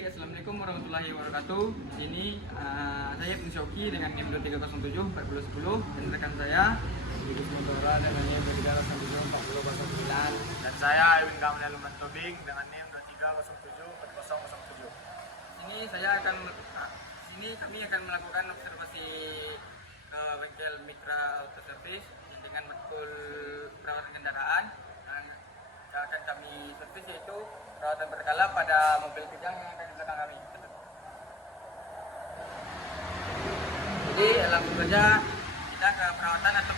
Baik, assalamualaikum warahmatullahi wabarakatuh. Ini saya Ibnu Syoki dengan NIM 307 4010 dan rekan saya Yudis Motora dengan NIM 2307 4009. Dan saya Iwin Kamil Tobing dengan NIM 2307 4007. Ini kami akan melakukan observasi ke bengkel Mitra Auto Service dengan matkul perawatan kendaraan. Dan yang akan kami servis yaitu perawatan berkala pada mobil Kijang yang ada di belakang kami. Jadi langsung saja kita ke perawatan atau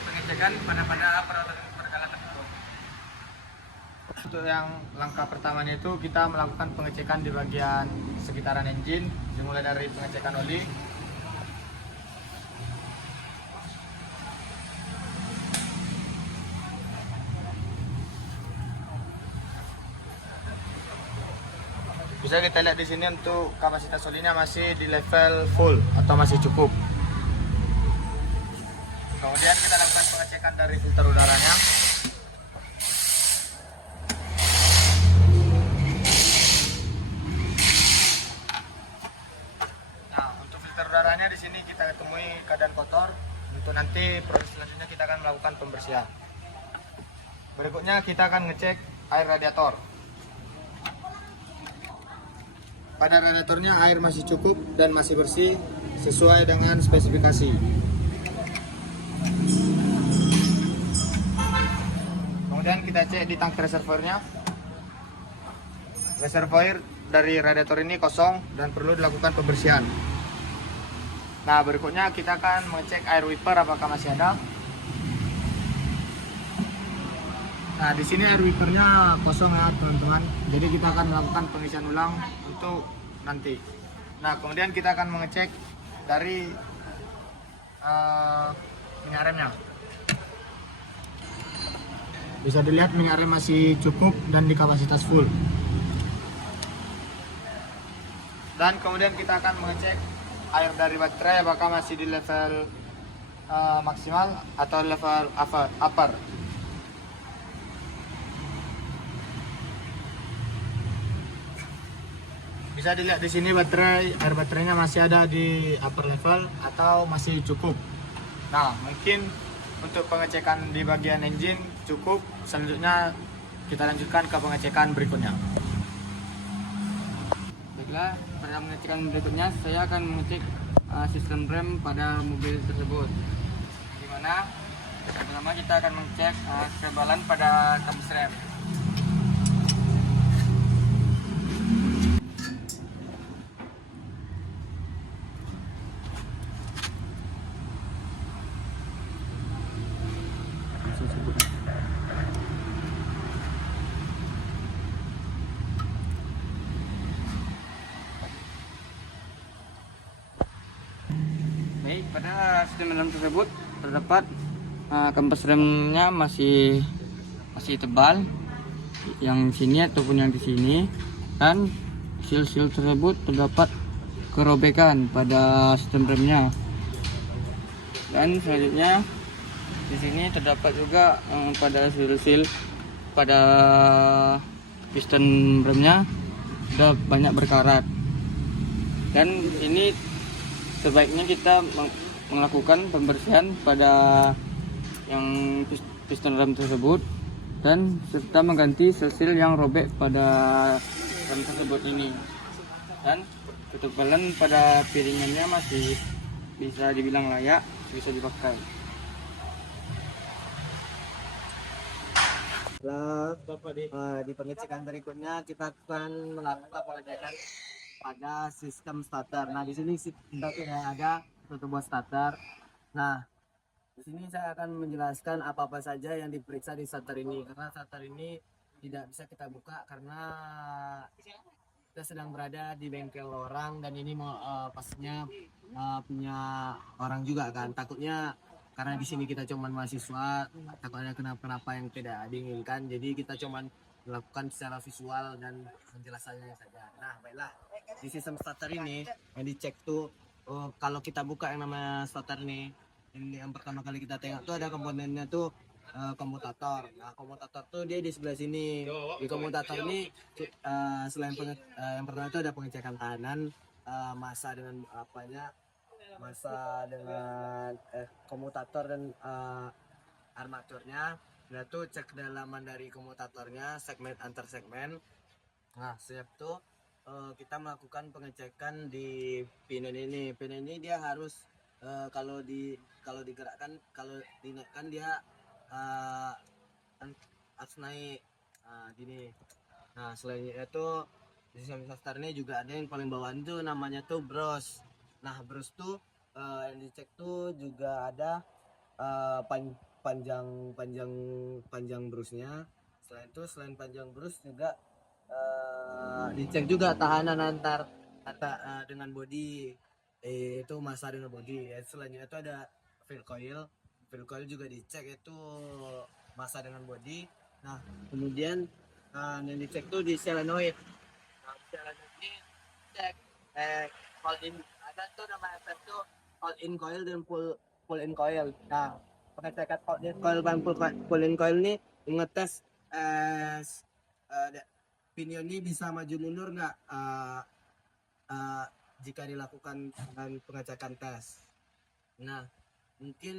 pengecekan pada perawatan berkala tersebut. Untuk yang langkah pertamanya itu kita melakukan pengecekan di bagian sekitaran engine, dimulai dari pengecekan oli. Bisa kita lihat di sini untuk kapasitas olinya masih di level full atau masih cukup. Kemudian kita lakukan pengecekan dari filter udaranya. Nah, untuk filter udaranya di sini kita temui keadaan kotor. Untuk nanti proses selanjutnya kita akan melakukan pembersihan. Berikutnya kita akan ngecek air radiator. Pada radiatornya air masih cukup dan masih bersih sesuai dengan spesifikasi. Kemudian kita cek di tangki reservoirnya. Reservoir dari radiator ini kosong dan perlu dilakukan pembersihan. Nah, berikutnya kita akan mengecek air wiper apakah masih ada. Nah, di sini air wipernya kosong ya, teman-teman. Jadi kita akan melakukan pengisian ulang untuk nanti. Nah, kemudian kita akan mengecek dari minyak remnya. Bisa dilihat minyak rem masih cukup dan di kapasitas full. Dan kemudian kita akan mengecek air dari baterai apakah masih di level maksimal atau level upper. Bisa dilihat di sini air baterainya masih ada di upper level atau masih cukup. Nah, mungkin untuk pengecekan di bagian engine cukup. Selanjutnya kita lanjutkan ke pengecekan berikutnya. Baiklah, pada pengecekan berikutnya saya akan mengecek sistem rem pada mobil tersebut. Di mana pertama kita akan mengecek kekebalan pada kabus rem. Baik, pada sistem rem tersebut terdapat kampas remnya masih tebal, yang sini ataupun yang di sini, dan seal tersebut terdapat kerobekan pada sistem remnya. Dan selanjutnya di sini terdapat juga pada seal pada piston remnya sudah banyak berkarat. Dan ini sebaiknya kita melakukan pembersihan pada yang piston rem tersebut dan serta mengganti seal yang robek pada rem tersebut ini. Dan ketebalan pada piringannya masih bisa dibilang layak, bisa dipakai. Di pengecekan berikutnya kita akan melakukan pengecekan pada sistem starter. Nah, di sini tidak ada satu buah starter. Nah, di sini saya akan menjelaskan apa-apa saja yang diperiksa di starter ini, karena starter ini tidak bisa kita buka karena kita sedang berada di bengkel orang dan ini pastinya punya orang juga kan. Takutnya karena di sini kita cuman mahasiswa, takutnya kenapa yang tidak diinginkan. Jadi kita cuman melakukan secara visual dan penjelasannya saja. Nah, baiklah. Di sistem starter ini yang dicek tuh kalau kita buka yang namanya starter ini, yang pertama kali kita tengok tuh ada komponennya tuh komutator. Nah, komutator tuh dia di sebelah sini. Di komutator ini selain yang pertama itu ada pengecekan tahanan, masa dengan komutator dan armaturnya. Nah, tuh cek kedalaman dari komutatornya, segmen antar segmen. Nah, setelah itu kita melakukan pengecekan di pinion ini. Pinion ini dia harus kalau dinaikkan dia harus naik gini. Nah, selain itu di sistem starter ini juga ada yang paling bawah itu namanya tuh bros. Nah, bros tuh yang dicek tuh juga ada panjang brusnya. Selain panjang brus juga dicek juga tahanan antar dengan body, itu masa dengan body. Selanjutnya itu ada fill coil juga dicek, itu masa dengan body. Nah, kemudian yang dicek tuh di solenoid. Nah, solenoid ini cek hold in, ada tuh nama FF tuh hold in coil dan pull in coil. Nah, pengecekan hold in coil dan pull in coil ini ngetes pinion ini bisa maju mundur nggak jika dilakukan dengan pengecekan tes. Nah, mungkin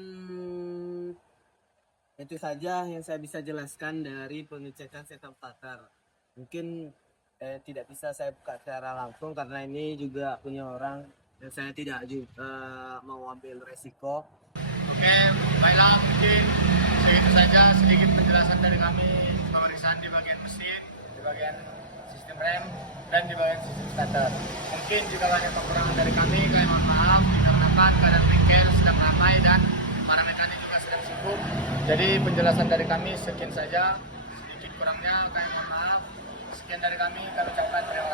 itu saja yang saya bisa jelaskan dari pengecekan sistem starter. Mungkin tidak bisa saya buka secara langsung karena ini juga punya orang dan saya tidak juga mau ambil resiko. Oke, baiklah, mungkin segitu saja sedikit penjelasan dari kami pemeriksaan di bagian mesin, di bagian sistem rem, dan di bagian sistem starter. Mungkin jika banyak kekurangan dari kami mohon maaf, dikarenakan keadaan bengkel sedang ramai dan para mekanik juga sedang sibuk. Jadi penjelasan dari kami sekian saja, sedikit kurangnya mohon maaf. Sekian dari kami ucapkan terima kasih.